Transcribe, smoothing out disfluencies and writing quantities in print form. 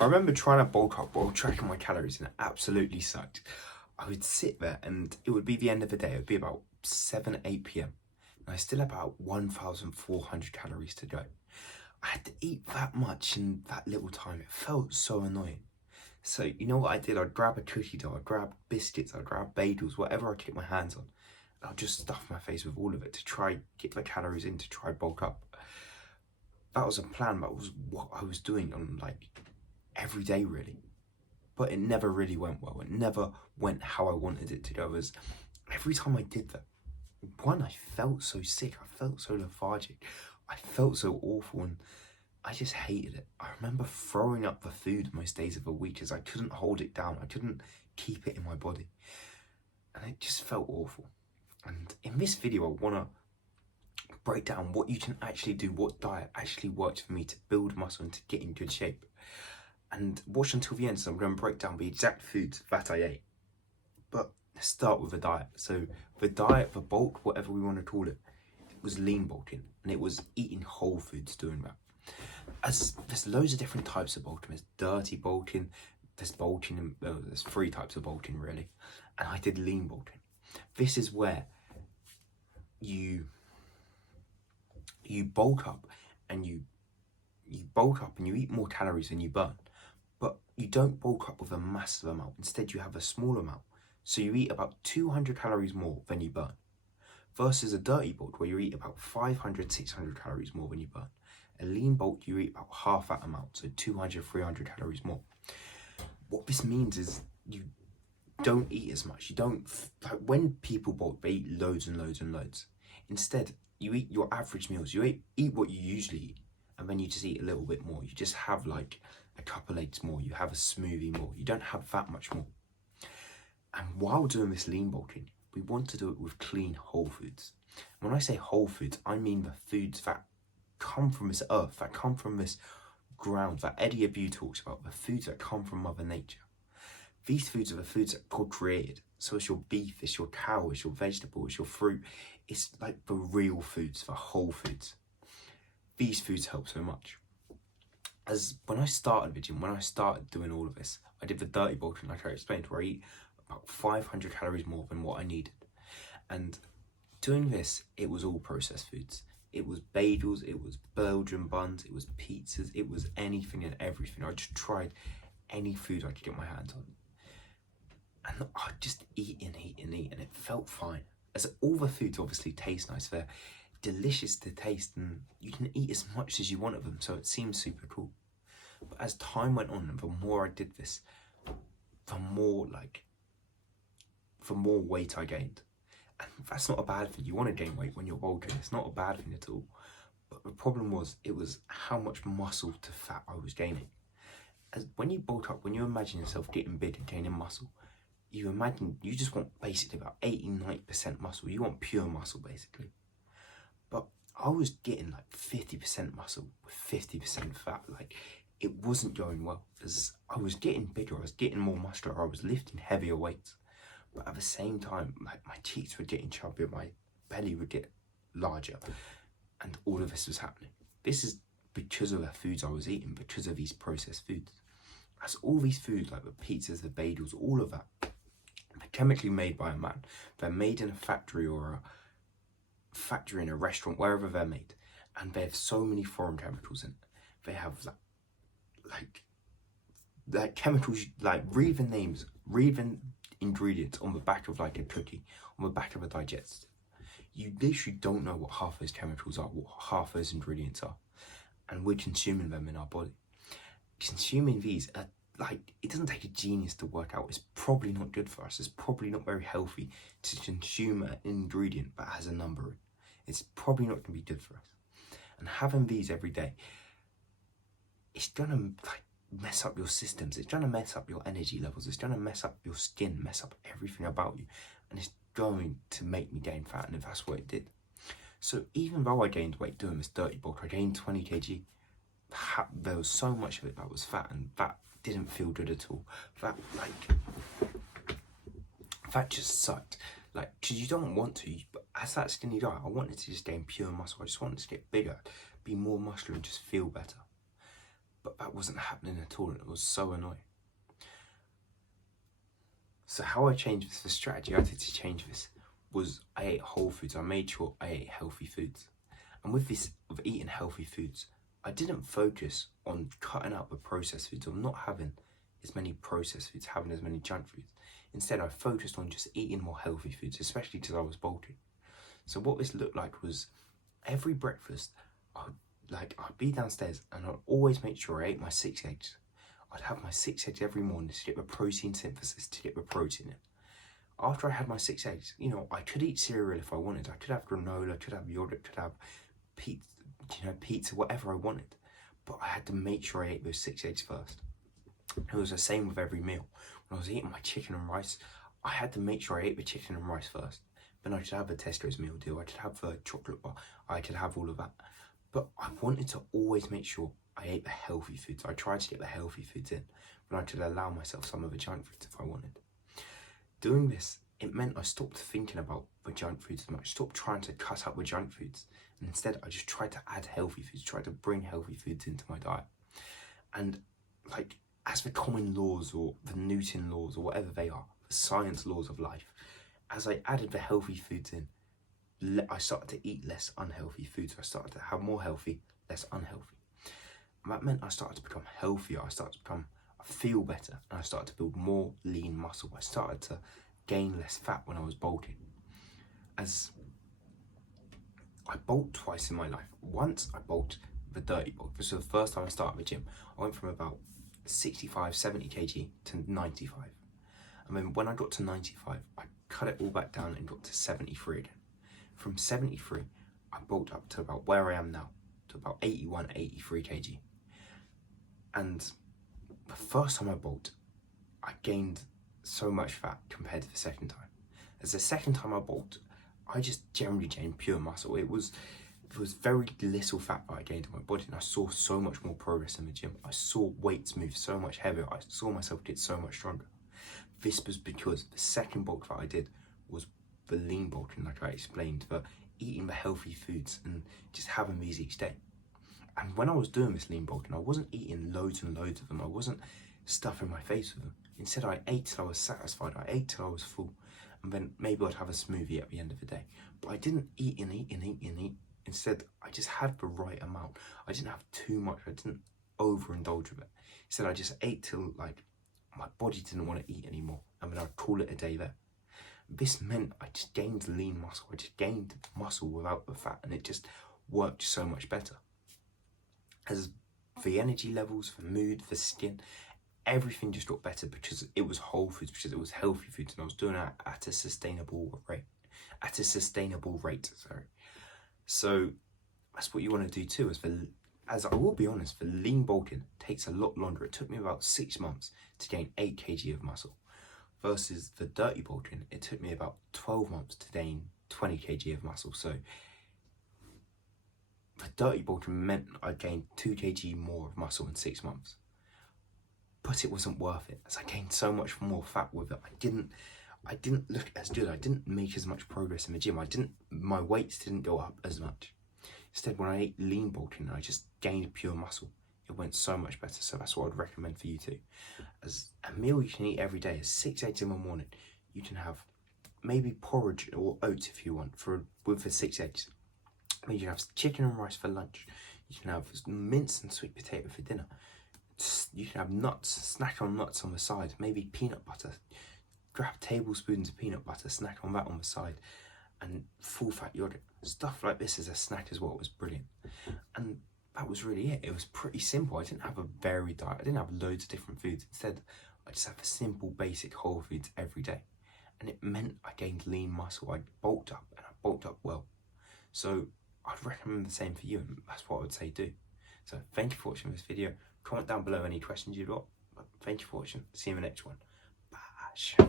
I remember trying to bulk up while tracking my calories and it absolutely sucked. I would sit there and it would be the end of the day. It would be about 7, 8 p.m. and I still had about 1,400 calories to go. I had to eat that much in that little time. It felt so annoying. So you know what I did? I'd grab a cookie dough, I'd grab biscuits, I'd grab bagels, whatever I could get my hands on. And I'd just stuff my face with all of it to try get the calories in, to try bulk up. That was a plan. That was what I was doing on like every day really. But it never really went well. It never went how I wanted it to go. As every time I did that, one, I felt so sick. I felt so lethargic. I felt so awful, and I just hated it. I remember throwing up the food most days of the week as I couldn't hold it down. I couldn't keep it in my body, and it just felt awful. And in this video, I want to break down what you can actually do, what diet actually works for me to build muscle and to get in good shape. And watch until the end, so I'm going to break down the exact foods that I ate. But let's start with the diet. So the diet, the bulk, whatever we want to call it, it was lean bulking, and it was eating whole foods doing that. As there's loads of different types of bulking. There's dirty bulking, there's bulking, and there's 3 types of bulking really. And I did lean bulking. This is where you bulk up and you bulk up and you eat more calories than you burn. But you don't bulk up with a massive amount. Instead, you have a small amount. So you eat about 200 calories more than you burn. Versus a dirty bulk where you eat about 500, 600 calories more than you burn. A lean bulk, you eat about half that amount. So 200, 300 calories more. What this means is you don't eat as much. You don't, like when people bulk, they eat loads and loads and loads. Instead, you eat your average meals. You eat what you usually eat. And then you just eat a little bit more. You just have like a couple eggs more, you have a smoothie more, you don't have that much more. And while doing this lean bulking, we want to do it with clean whole foods. When I say whole foods, I mean the foods that come from this earth, that come from this ground, that Eddie Abu talks about, the foods that come from Mother Nature. These foods are the foods that God created. So it's your beef, it's your cow, it's your vegetable, it's your fruit. It's like the real foods, the whole foods. These foods help so much. As when I started the gym, when I started doing all of this, I did the dirty bulking like I explained, where I eat about 500 calories more than what I needed. And doing this, it was all processed foods. It was bagels, it was Belgian buns, it was pizzas, it was anything and everything. I just tried any food I could get my hands on. And I just eat and eat and eat, and it felt fine. As all the foods obviously taste nice, they're delicious to taste, and you can eat as much as you want of them, so it seems super cool. But as time went on, and the more I did this, the more weight I gained. And that's not a bad thing. You want to gain weight when you're bulking. It's not a bad thing at all. But the problem was, it was how much muscle to fat I was gaining. As when you bulk up, when you imagine yourself getting big and gaining muscle, you just want basically about 80-90% muscle. You want pure muscle basically. But I was getting like 50% muscle with 50% fat. Like, it wasn't going well. As I was getting bigger, I was getting more muscular, I was lifting heavier weights. But at the same time, like my cheeks were getting chubbier, my belly would get larger. And all of this was happening. This is because of the foods I was eating, because of these processed foods. As all these foods, like the pizzas, the bagels, all of that, they're chemically made by a man. They're made in a factory or a factory in a restaurant, wherever they're made, and they have so many foreign chemicals in it. They have like chemicals, like reading names, reading ingredients on the back of like a cookie, on the back of a digestive. You literally don't know what half those chemicals are, what half those ingredients are, and we're consuming them in our body. Consuming these are like, it doesn't take a genius to work out. It's probably not good for us. It's probably not very healthy to consume an ingredient that has a number in. It's probably not going to be good for us. And having these every day, it's going to like mess up your systems. It's going to mess up your energy levels. It's going to mess up your skin, mess up everything about you. And it's going to make me gain fat. And that's what it did. So even though I gained weight doing this dirty bulk, I gained 20 kg. There was so much of it that was fat, and that didn't feel good at all. That just sucked. Like, because you don't want to, but as that skinny guy, I wanted to just gain pure muscle. I just wanted to get bigger, be more muscular, and just feel better. But that wasn't happening at all, and it was so annoying. So how I changed this, the strategy I did to change this was I ate whole foods. I made sure I ate healthy foods. And with this, of eating healthy foods, I didn't focus on cutting out the processed foods, or not having as many processed foods, having as many junk foods. Instead, I focused on just eating more healthy foods, especially because I was bulking. So what this looked like was every breakfast, I'd be downstairs and I'd always make sure I ate my 6 eggs. I'd have my 6 eggs every morning to get the protein synthesis, to get the protein in. After I had my 6 eggs, you know, I could eat cereal if I wanted. I could have granola, I could have yogurt, could have pizza, whatever I wanted. But I had to make sure I ate those 6 eggs first. It was the same with every meal. When I was eating my chicken and rice, I had to make sure I ate the chicken and rice first. Then I could have a Tesco's meal deal, I could have the chocolate bar, I could have all of that. But I wanted to always make sure I ate the healthy foods. I tried to get the healthy foods in, but I could allow myself some of the junk foods if I wanted. Doing this, it meant I stopped thinking about the junk foods as much, stopped trying to cut out the junk foods, and instead I just tried to add healthy foods, tried to bring healthy foods into my diet. And like, as the common laws or the Newton laws or whatever they are, the science laws of life, as I added the healthy foods in, I started to eat less unhealthy foods. I started to have more healthy, less unhealthy. And that meant I started to become healthier. I feel better, and I started to build more lean muscle. I started to gain less fat when I was bulking. As I bulked twice in my life. Once I bulked the dirty bulk. This was the first time I started the gym. I went from about 65, 70 kg to 95. And then when I got to 95, I cut it all back down and got to 73 again. From 73, I bulked up to about where I am now, to about 81, 83 kg. And the first time I bulked, I gained so much fat compared to the second time. As the second time I bulked, I just generally gained pure muscle. It was very little fat that I gained in my body, and I saw so much more progress in the gym. I saw weights move so much heavier. I saw myself get so much stronger. This was because the second bulk that I did was the lean bulking, like I explained, the eating the healthy foods and just having these each day. And when I was doing this lean bulking, I wasn't eating loads and loads of them. I wasn't stuffing my face with them. Instead, I ate till I was satisfied. I ate till I was full. And then maybe I'd have a smoothie at the end of the day. But I didn't eat and eat and eat and eat. Instead, I just had the right amount. I didn't have too much. I didn't overindulge with it. Instead, I just ate till like my body didn't want to eat anymore. And then I'd call it a day there. This meant I just gained lean muscle. I just gained muscle without the fat, and it just worked so much better. As for the energy levels, for mood, for skin, everything just got better because it was whole foods, because it was healthy foods, and I was doing it at a sustainable rate. So that's what you want to do too. As I will be honest, the lean bulking takes a lot longer. It took me about 6 months to gain 8 kg of muscle, versus the dirty bulking, it took me about 12 months to gain 20 kg of muscle. So the dirty bulking meant I gained 2 kg more of muscle in 6 months. But it wasn't worth it, as I gained so much more fat with it. I didn't look as good. I didn't make as much progress in the gym. My weights didn't go up as much. Instead, when I ate lean bulking, I just gained pure muscle. It went so much better. So that's what I'd recommend for you too. As a meal you can eat every day is 6 eggs in the morning. You can have maybe porridge or oats if you want with the 6 eggs. You can have chicken and rice for lunch. You can have mince and sweet potato for dinner. You can have nuts, snack on nuts on the side, maybe peanut butter. Grab tablespoons of peanut butter, snack on that on the side, and full fat yogurt. Stuff like this as a snack as well was brilliant. And that was really it. It was pretty simple. I didn't have a varied diet. I didn't have loads of different foods. Instead, I just had the simple, basic whole foods every day. And it meant I gained lean muscle. I bulked up, and I bulked up well. So I'd recommend the same for you, and that's what I would say do. So thank you for watching this video. Comment down below any questions you've got. Thank you for watching. See you in the next one. Bye.